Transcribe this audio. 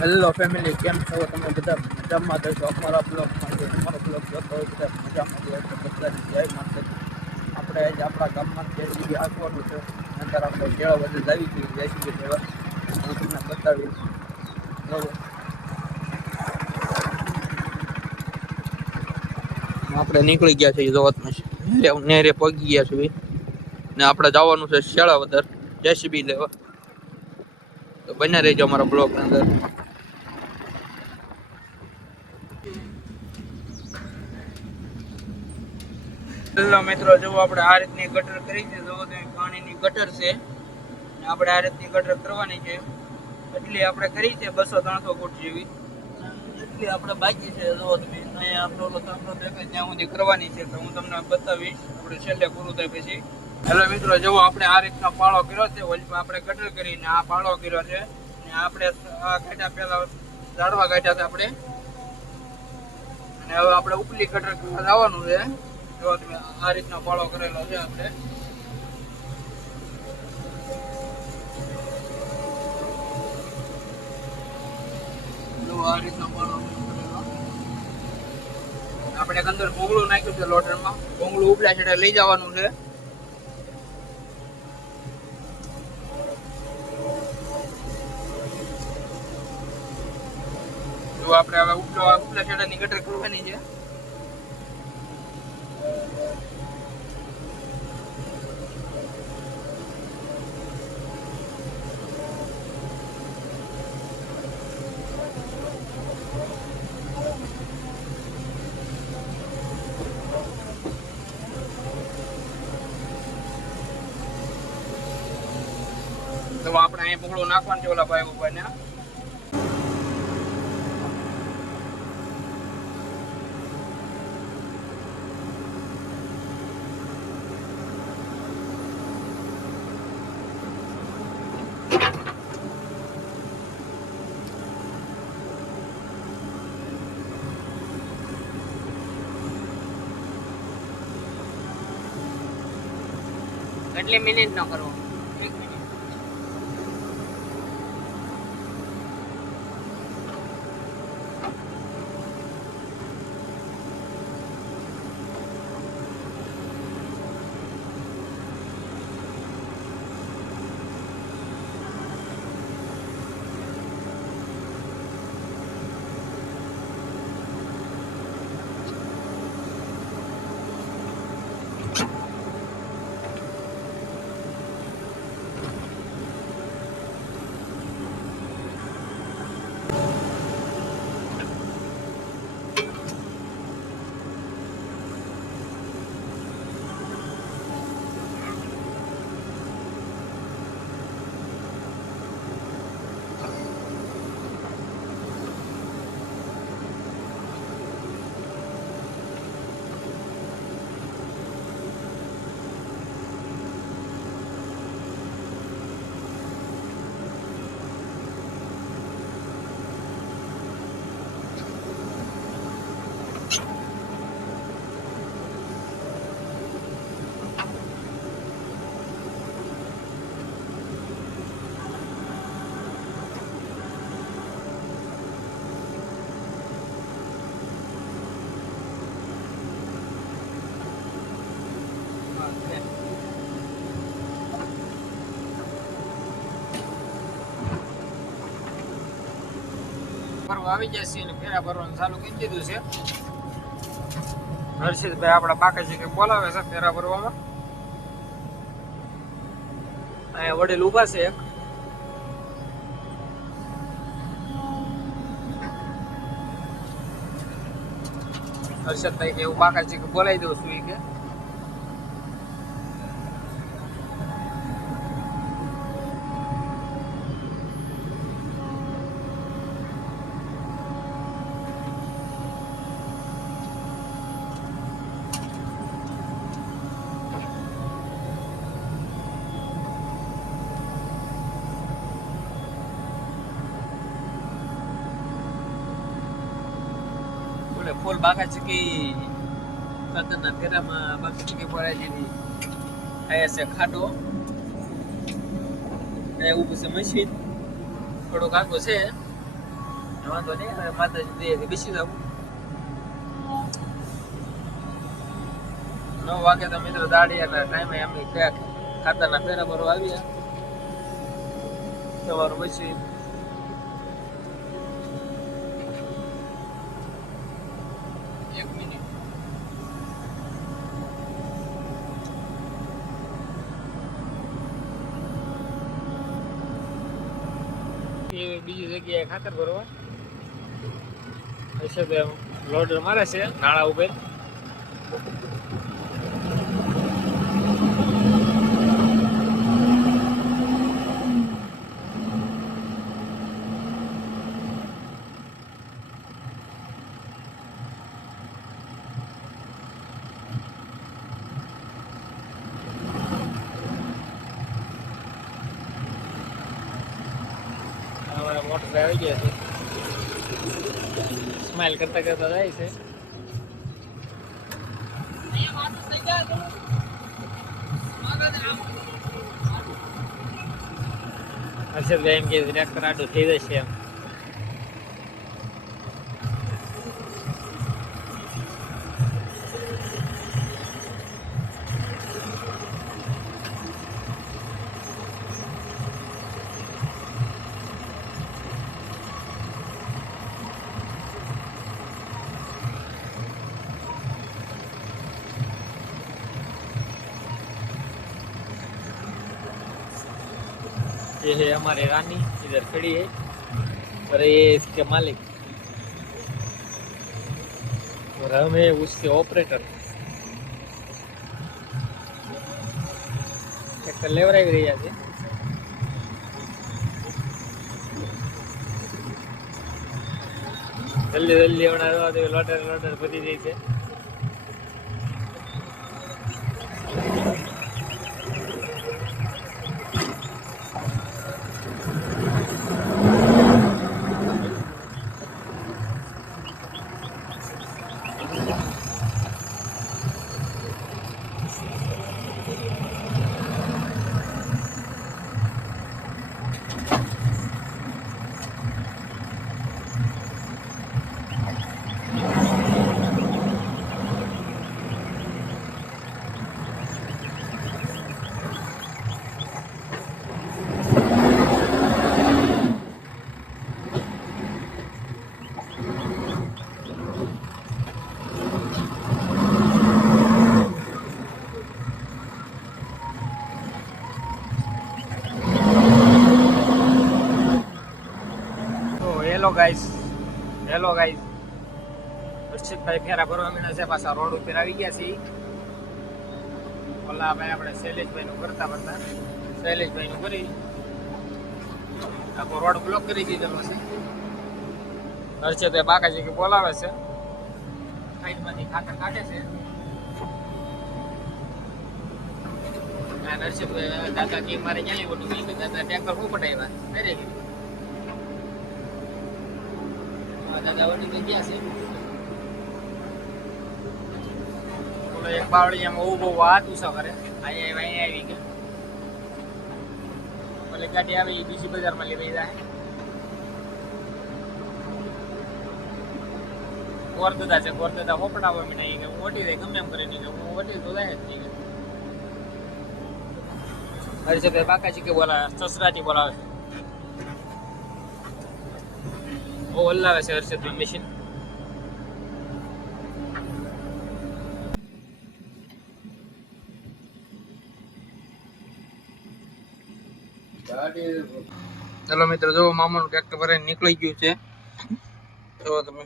Hello family, કેમ છો તમે બધા? મજામાં તો અમારા બ્લોગમાં અમારો બ્લોગ જોતો હોય બધા મજામાં હોય તો બધાની જય માતાજી. આપણે આજે આપણા ગામમાં જેસીબી હાંકવાનું છે. અંદર આપણે કેળા બધું લાવી છીએ જેસીબી લેવા. હું તમને બતાવીશ. બરાબર, આપણે નીકળી ગયા છીએ જોવા નેરે પગી ગયા છીએ ને આપણે જવાનું છે શેળાવદર જેસીબી લેવા. તો બને રહેજો અમારા બ્લોગ અંદર. હેલો મિત્રો, જો આપણે આ રીતની ગટર કરી છે. જો પાણીની ગટર છે, આપણે આ રીતની ગટર કરવાની છે. એટલી આપણે કરી છે 200-300 ફૂટ જેવી. એટલી આપણે બાકી છે. જો તમે અહીંયા આપણો કામનો દેખાય ત્યાં સુધી કરવાની છે. તો હું તમને બતાવીશ આપણે છેલ્લે પૂરું થાય પછી. હેલો મિત્રો, જો આપણે આ રીતનો પાળો કર્યો છે. ઓલમાં આપણે ગટર કરીને આ પાળો કર્યો છે ને આપણે આ કાઢ્યા પહેલા ઝાડવા કાઢ્યા છે આપણે. અને હવે આપણે ઉપલી ગટર કરવા જવાનું છે. જો તમે આ રીતનો પાળો કરેલો છે આપણે. જો આ રીતનો પાળો કરેલો. આપણે અંદર ભોંગળું નાખ્યું છે લોટરમાં. ભોંગળું ઉપલા છેડે લઈ જવાનું છે. જો આપણે હવે ઉપલા છેડાની ગટર કરવાની છે. તો આપણે અહીંયા ભોંગળું નાખવાનું છે ઓલા ભાઈ ઉપર ને. કેટલી મિનિટ નો કરવો? 1 મિનિટ. આવી જશે ને ફેરા ભરવાનું ચાલુ કરી દીધું છે. હર્ષિતભાઈ આપણા પાકે છે કે બોલાવે છે ફેરા ભરવામાં. અહીંયા વડીલ ઉભા છે એક. હર્ષિતભાઈ કે એવું પાકે છે કે બોલાવી દઉં છું કે. ફૂલ બાકા ચીકી ખાતરના ફેરામાં બાકા ચીકી ભરાય જેની આયા છે ખાડો. એ ઊભું છે મશીન થોડોક આગો છે. વાંધો નહીં, માતાજી દે બેસી જાવ. 9 વાગે તો મિત્રો દાડિયાના ટાઈમે અમે ખાતરના ફેરા ભરવા આવ્યા. સવાર પછી બીજી જગ્યાએ ખાતર ભરવા લોડર મારે છે નાળા ઉપર. મોટર આવી ગયા છે, સ્માઈલ કરતા કરતા જાય છે. હર્ષદભાઈ એમ કે ટ્રેક્ટર આડું થઈ જશે એમ. ये है हमारे रानी, इधर खड़ी है और ये इसके मालिक और हम है उसके ऑपरेटर. ट्रैक्टर लेवराई रही है. जल्दी जल्दी बना दो, लोटर लोटर बधी गई है. હેલો ગાઈસ, હર્ષિતભાઈ ફેરા ભરવા મીના છે, પાછા રોડ ઉપર આવી ગયા છીએ. ઓલા ભાઈ આપણે શૈલેષભાઈ નું કરતા શૈલેષભાઈ નું કરી આખો રોડ બ્લોક કરી દીધેલો છે. હર્ષિતભાઈ બાકાજી કે બોલાવે છે, સાઈડમાંથી ખાતર કાઢે છે. હર્ષિતભાઈ દાદા કે મારે ક્યાં ઓટું ગઈ, દાદા ટ્રેક્ટર હું પટાવ્યા અરે દાદા વડી ગયા છે. બોલો એક બાવળીયામાં ઊભો હાથ ઉછા કરે, અહીંયા આવી ગયા. ભલે ગાડી આવે એ બીજી બજારમાં લેવાઈ જાય. ગોરદાદા છે, ગોરદાદા હોપડાવો મને કે હું ઓટી જાય ગમે એમ કરીને કે હું ઓટી તો જાય જ નહીં. હર્ષભાઈ બાકાજી કે બોલાવે, સસરાજી બોલાવે છે. ઓ હલાવે છે હર્ષદભાઈ મશીન. ચાલો મિત્રો, જો મામાનું ટ્રેક્ટર ભરાઈને નીકળી ગયું છે. જો તમે